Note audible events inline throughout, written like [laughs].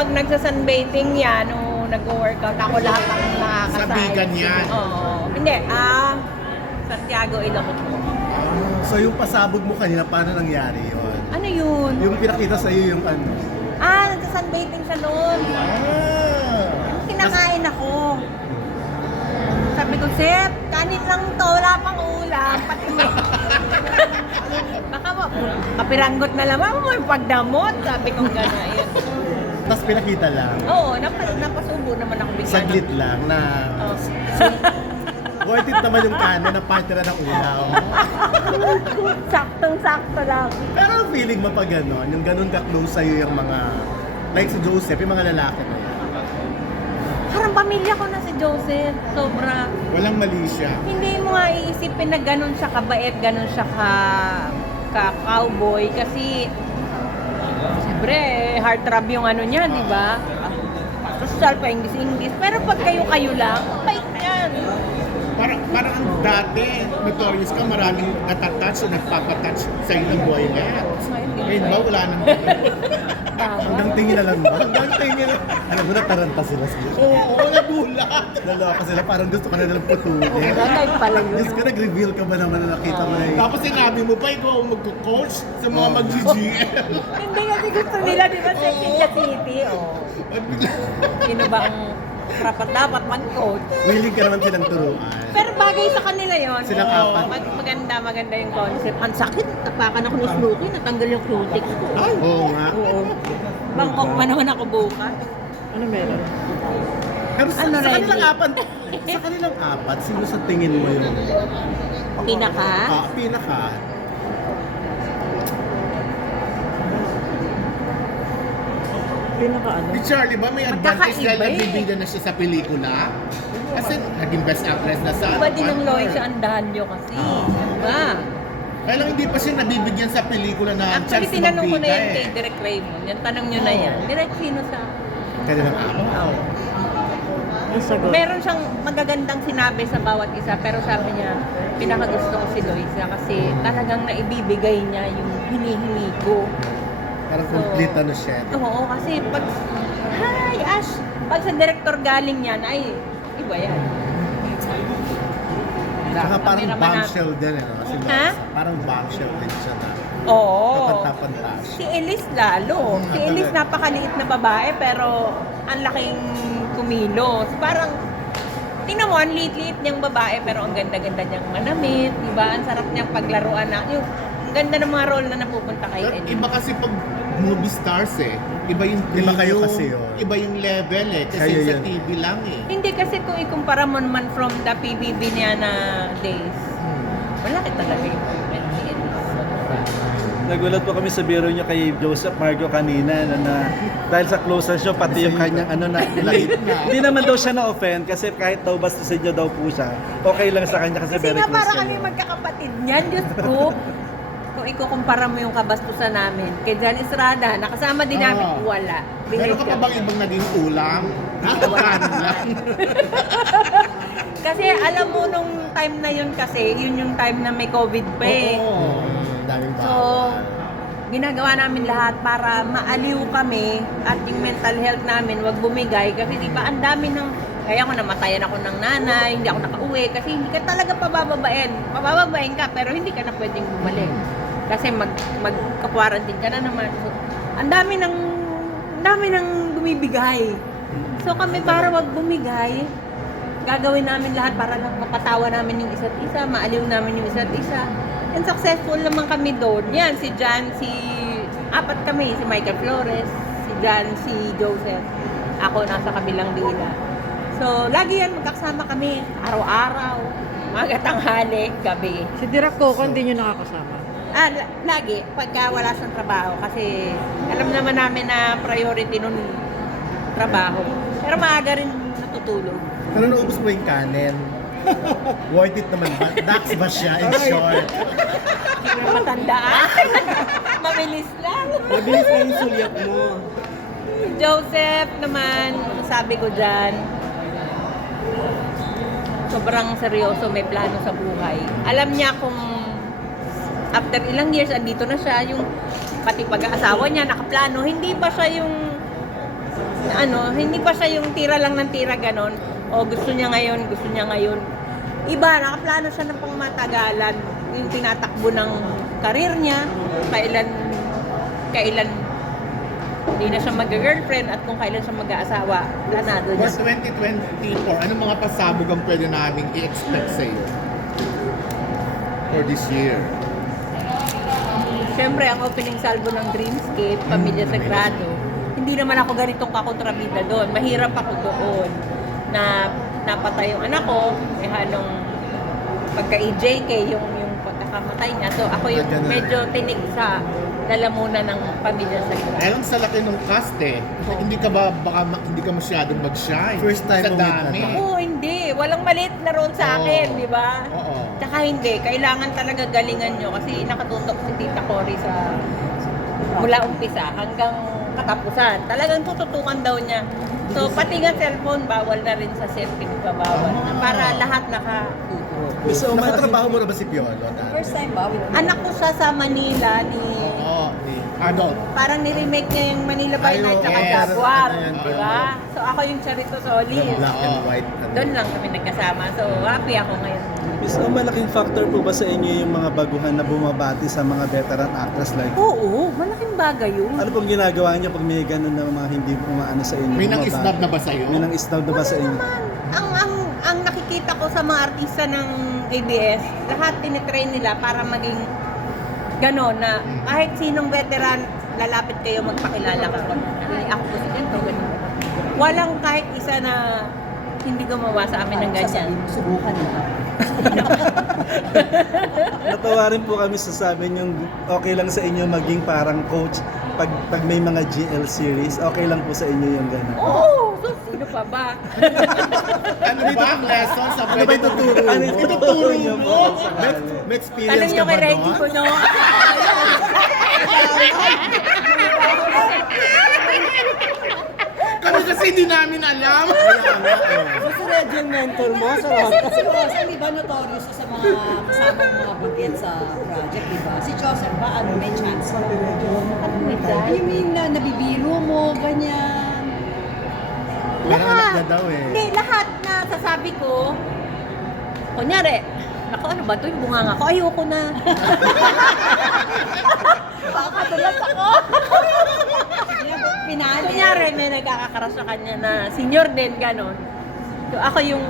pag nagsa-sunbathing yan, o nag-workout, ako lahat ang nakakasali. Sabigan yan. Oo. Hindi, ah, Santiago, Ilocos. So yung pasabog mo kanina, paano nangyari yun? Ano yun? Yung pinakita sa iyo yung ano? Ah, nagsa-sunbathing siya noon. Ah! Kinakain ako. Sabi ko, Sep, kanin lang to, wala pang ulam, pati [laughs] mo. Baka mo, kapiranggot na lang mo yung pagdamot. Sabi ko gano'n. Ayun. Tapos pinakita lang. Oo, napa, napasubo naman ako bigla. Saglit lang na Oh. [laughs] worth it naman yung kanin na partner ng ulam. [laughs] Saktong-sakto lang. Pero ang feeling mo pag gano'n, yung ganun ka-close sa'yo yung mga, like si Joseph, yung mga lalaki na yan. Parang pamilya ko na si Joseph. Sobra. Walang mali siya. Hindi mo nga iisipin na ganun siya kabait, ganun siya ka, ka cowboy. Kasi, siyempre, heartthrob yung ano niya, di ba? Social pa English-English. Pero pag kayo-kayo lang, bait yan. Parang, parang ang dati, notorious ka, maraming natatouch o nagpapatouch sa iyo ng buhay niya. Ngayon ba, wala nang [laughs] Hanggang tingin na lang ba? Hanggang tingin na Alam mo na, taranta sila sila. Oo, nagulat. Naloka sila, parang gusto ka na nilang putulin. Nanay pala yun. Diyos ko, nag-reveal ka ba naman na nakita mo na yung... Tapos sinabi mo pa, ikaw ang magko-coach sa mga Oo. mag-GGM. Hindi kasi gusto nila, di ba, sa Kenya City. Oh. Sino ba ang rapat dapat mag-coach? Willing ka naman silang turuan. Pero bagay sa kanila yon. Silang apat. Mag maganda, maganda yung concept. Ang sakit, tapakan ako ni Snooki, natanggal yung cutics ko. Ay, Oo nga. Oo. Bangkok pa naman ako bukas. Ano meron? Pero sa, Ano, sa kanilang apat, sa kanilang apat, sino sa tingin mo yung... Pinaka? Ah, pinaka. Pinaka ano? Si Charlie ba may advantage Magkakaiba dahil eh. nagbibida na siya sa pelikula? Kasi naging best actress na sa Iba din ang partner. Loisa Andahanyo kasi. Diba? Kaya lang hindi pa siya nabibigyan sa pelikula na Actually, chance tinanong ko na magbida yan eh. kay Direk Raymond. Yan, tanong nyo na yan. Direk, sino sa... Kanilang apat. Ang sagot. Meron siyang magagandang sinabi sa bawat isa, pero sabi niya, pinakagusto ko si Loisa kasi talagang naibibigay niya yung hinihingi ko. Parang So, complete ano siya. Oo, kasi pag, hi Ash, pag sa director galing yan, ay, iba yan. Saka parang bombshell din eh. No? Si Ha? Parang bombshell din siya na. Oo. Kapanta-panta Si Elise lalo. Si Elise napakaliit na babae pero ang laking kumilos. Parang, tingnan mo, ang liit-liit niyang babae pero ang ganda-ganda niyang manamit. Diba? Ang sarap niyang paglaruan na. Yung, ang ganda ng mga role na napupunta kay Pero. Iba kasi pag movie stars eh. Iba yung Iba kayo premium, kasi yun. Iba yung level eh. Kasi Kayo sa yun. TV lang eh. Hindi kasi kung ikumpara mo naman from the PBB niya na days, malaki talaga yung ni Elise. Nagulat po kami sa biro niyo kay Joseph Margo kanina na, na dahil sa closeness niyo pati yung kanyang ano na late. Hindi naman daw siya na-offend kasi kahit daw basta sa inyo daw po siya, okay lang sa kanya kasi, Kasi very nga close para kayo. kami magkakapatid niyan, Diyos ko. Kung ikukumpara mo yung kabastusan namin kay Jan Estrada, nakasama din namin, Oo. wala. Meron ka pa bang ibang naging ulam? [laughs] Kanin lang. [laughs] Kasi alam mo nung time na yun kasi, yun yung time na may COVID pa eh. Oo. Mm, daming So, bawal. ginagawa namin lahat para maaliw kami at yung mental health namin wag bumigay kasi di ba ang dami ng kaya ako namatayan ako ng nanay, hindi ako nakauwi kasi hindi ka talaga pabababain. Pabababain ka pero hindi ka na pwedeng bumalik. Kasi mag magka-quarantine ka na naman. So, ang dami ng ang dami ng bumibigay. So kami para wag bumigay, gagawin namin lahat para lang mapatawa namin yung isa't isa, maaliw namin yung isa't isa. And successful naman kami doon. Yan, si Jan, si... Apat kami, si Michael Flores, si Jan, si Joseph. Ako nasa kabilang dila. So, lagi yan magkakasama kami. Araw-araw. Mga tanghali, gabi. Si Direk Coco, hindi nyo nakakasama. Ah, la- lagi, pagka wala siyang trabaho. Kasi alam naman namin na priority nun trabaho. Pero maaga rin natutulog. Pero naubos mo yung kanin. [laughs] Worth it naman ba? Dax ba siya in short? Hindi [laughs] mo matandaan. [laughs] Mabilis lang. Mabilis na yung sulyap mo. Joseph naman, sabi ko dyan, sobrang seryoso, may plano sa buhay. Alam niya kung after ilang years, andito na siya, yung pati pag-aasawa niya, nakaplano, hindi pa siya yung ano, hindi pa siya yung tira lang ng tira ganon. O gusto niya ngayon, gusto niya ngayon. Iba, nakaplano siya ng pangmatagalan. Yung tinatakbo ng karir niya, kailan, kailan hindi na siya mag-girlfriend at kung kailan siya mag-aasawa, planado For niya. 2024, anong mga pasabog ang pwede namin i-expect sa iyo? For this year. Siyempre, ang opening salvo ng Dreamscape, Pamilya Sagrado, hindi naman ako ganitong kakontrabida doon. Mahirap ako doon na napatay yung anak ko, eh halong pagka-EJK, yung, yung pagkakamatay niya. So ako yung ganun. medyo tinig sa lalamunan ng Pamilya Sagrado. Ang sa laki ng cast eh, hindi ka ba, baka ma- hindi ka masyadong mag-shine. First time sa mo with dami. ano? Oo, hindi. Walang maliit na role sa akin, Oo. di ba? Oo. Tsaka hindi, kailangan talaga galingan nyo kasi nakatutok si Tita Cory sa mula umpisa hanggang katapusan. Talagang tututukan daw niya. So, pati nga cellphone, bawal na rin sa set, bawal na. Para lahat nakatutok. Miss O, malaki, Nakatrabaho mo na ba si Piolo? First time ba? With Anak ko siya sa Manila ni... Adult. Parang ni-remake niya yung Manila by Ay, Night tsaka yes. Jaguar. Ano yan, Di ba? So, ako yung Charito Solis. Yung black and white. ano. Doon lang kami nagkasama. So, happy ako ngayon. Miss O, malaking factor po ba sa inyo yung mga baguhan na bumabati sa mga veteran actress like Oo, malaking bagay yun. ano pong ginagawa niyo pag may ganun na mga hindi umaano sa inyo? May nang isnab na ba sa'yo? May nang isnab na ba sa Wala inyo? naman. Ang, ang, ang nakikita ko sa mga artista ng ABS, lahat tinitrain nila para maging gano'n na kahit sinong veteran, lalapit kayo magpakilala ka. Ay, ako po si ganito. Walang kahit isa na hindi gumawa sa amin ng ganyan. Subukan na. [laughs] Natawa rin po kami sa sabi yung okay lang sa inyo maging parang coach pag, pag may mga GL series, okay lang po sa inyo yung gano'n. Oo! so, sino pa ba? [laughs] Ano ba ang lesson sa Ano ba ituturo Ano mo? ituturo po? May, experience nyo ka ba kay Reggie ko, no? Kami kasi hindi namin alam. Reggie yung mentor mo sa Kasi, Joseph, di ba notorious sa mga kasama mga bagets sa project, di ba? Si Joseph ba, ano, may chance mo? Ano nito? I mean, na nabibiro mo, ganyan. May anak na daw eh. Hindi, lahat na sasabi ko, kunyari, Naku, ano ba ito? Yung bunganga ko. Ayoko na. [laughs] Pakakadulas ako. Pinali. Kunyari, may nagkakakaras sa kanya na senior din, ganon. So, ako yung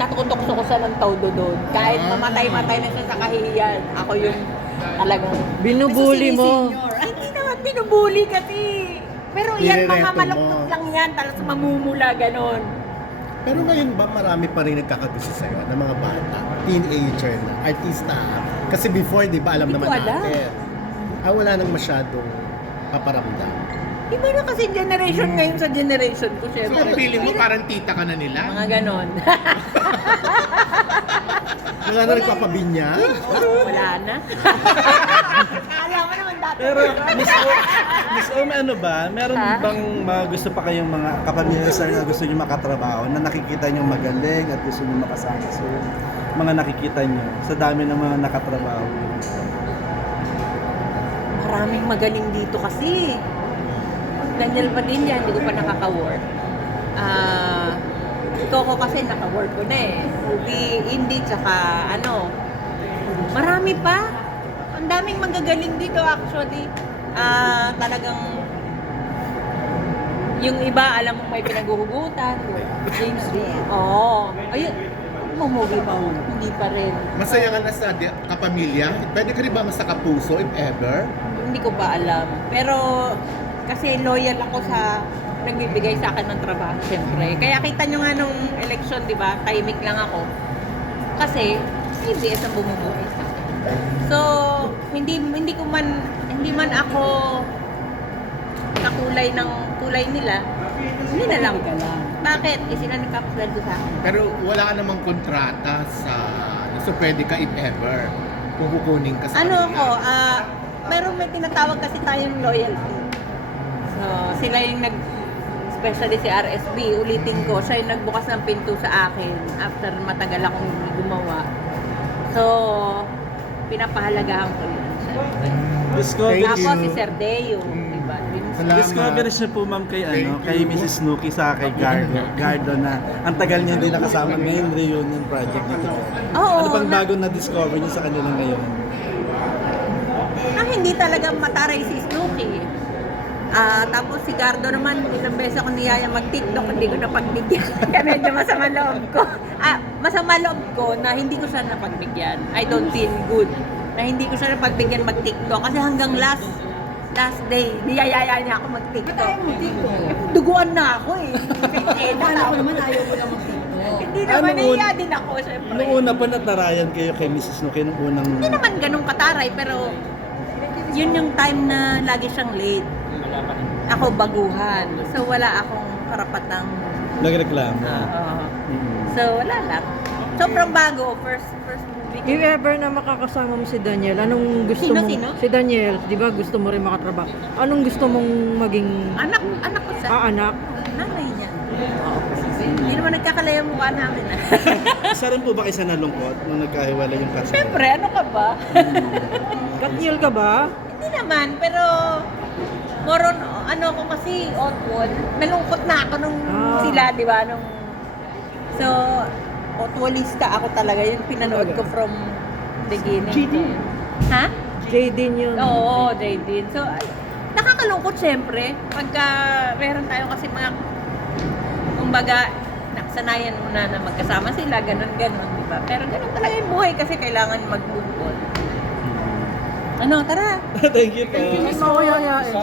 natutukso ko sa ng todo doon. Kahit mamatay-matay na siya sa kahihiyan, ako yung talagang Binubuli mo. Senior. Ay, hindi naman binubuli kasi. Pero yan, mga mo. lang yan, talas mamumula, ganon. Pero ngayon ba marami pa rin nagkakagusto sa'yo ng mga bata, teenager na, artista? Kasi before, di ba, alam Hindi naman ko alam. natin. Ah, wala nang masyadong paparamdam. Iba na kasi generation ngayon sa generation ko, So, syempre. ang feeling mo parang tita ka na nila? Mga ganon. [laughs] Wala na nagpapabinya? Wala na. Alam mo naman dati. Pero Miss O, Miss O, ano ba? Meron Ha? bang mga gusto pa kayong mga kapamilya sa na gusto niyo makatrabaho na nakikita niyo magaling at gusto niyo makasama so mga nakikita niyo sa dami ng mga nakatrabaho. Maraming magaling dito kasi. Daniel Padilla, hindi ko pa nakaka-work. Ah, Coco kasi naka-work ko na eh. Movie, indie, tsaka ano. Marami pa. Daming magagaling dito actually. Ah, talagang yung iba, alam mo may pinaghuhugutan. James Dean. Oo. Ayun. Mamugi pa ako. Hindi pa rin. Masaya ka na sa di- kapamilya? Pwede ka rin ba mas sa kapuso, if ever? Hindi ko pa alam. Pero kasi loyal ako sa nagbibigay sa akin ng trabaho, siyempre. Kaya kita nyo nga nung election, di ba? Tahimik lang ako. Kasi, ABS ang bumubuhay sa akin. So, hindi hindi ko man hindi man ako kakulay ng kulay nila. Hindi na lang. Bakit? Eh, sila nagkakasal ko sa akin. Pero wala ka namang kontrata sa... So, pwede ka if ever. Kung kukunin ka sa Ano kanila. ako, ah, pero may tinatawag kasi tayong loyalty. So, sila yung nag, especially si RSB, ulitin ko, siya yung nagbukas ng pinto sa akin after matagal akong hindi gumawa. So, pinapahalagahan ko yun. syempre. Miss Ko, Thank Tapos you. si Sir Deo, diba? Salamat. Discovery siya po ma'am kay ano, Thank kay you. Mrs. Snooki sa kay Gardo. Gardo na ang tagal niya hindi nakasama ngayon reunion project dito po. Oo, ano pang na- bago na discover niyo sa kanila ngayon? na hindi talaga mataray si Snooki. Ah, tapos si Gardo naman, isang beses ako niyaya mag-TikTok, hindi ko napagbigyan. [laughs] Kaya medyo masama loob ko. Ah, masama loob ko na hindi ko siya napagbigyan. I don't feel good na hindi ko siya napagbigyan mag-TikTok kasi hanggang last last day, niyayaya niya ako mag-TikTok. Ba't ayaw dito? Duguan na ako eh. Eh, Akala ko naman ayaw mo lang mag-TikTok. Hindi naman, Ano, nahiya din ako, syempre. Nung una pa natarayan kayo kay Mrs. Snooki nung unang Hindi naman ganun kataray, pero yun yung time na lagi siyang late. Ako baguhan. So wala akong karapatang nagreklamo. Oo. Mm. So wala lang. Sobrang bago, first first movie ko. If ever na makakasama mo si Daniel, anong gusto Sino, mo? sino? Si Daniel, di ba gusto mo rin makatrabaho? Anong gusto mong maging Anak, anak ko sa ah, anak? nanay niya. Hindi naman nagkakalaya ang mukha namin. ah. [laughs] Isa rin po ba kayo sa nalungkot nung nagkahiwalay yung kasal? Siyempre, ano ka ba? Katniel ka ba? Hindi naman, pero moron, ano ko kasi, Otwol, nalungkot na ako nung Ah. sila, di ba? Nung, so, Otwolista ako talaga. Yun pinanood ko from beginning. Ha? Jay din yun. Oo, Jaydin. So, ay, nakakalungkot syempre. Pagka meron tayo kasi mga, kumbaga, nakasanayan mo na na magkasama sila, ganun, ganun, di ba? Pero ganun talaga yung buhay kasi kailangan mag-move on. Ano, tara! [laughs] Thank you po. Hindi mo ako yayain.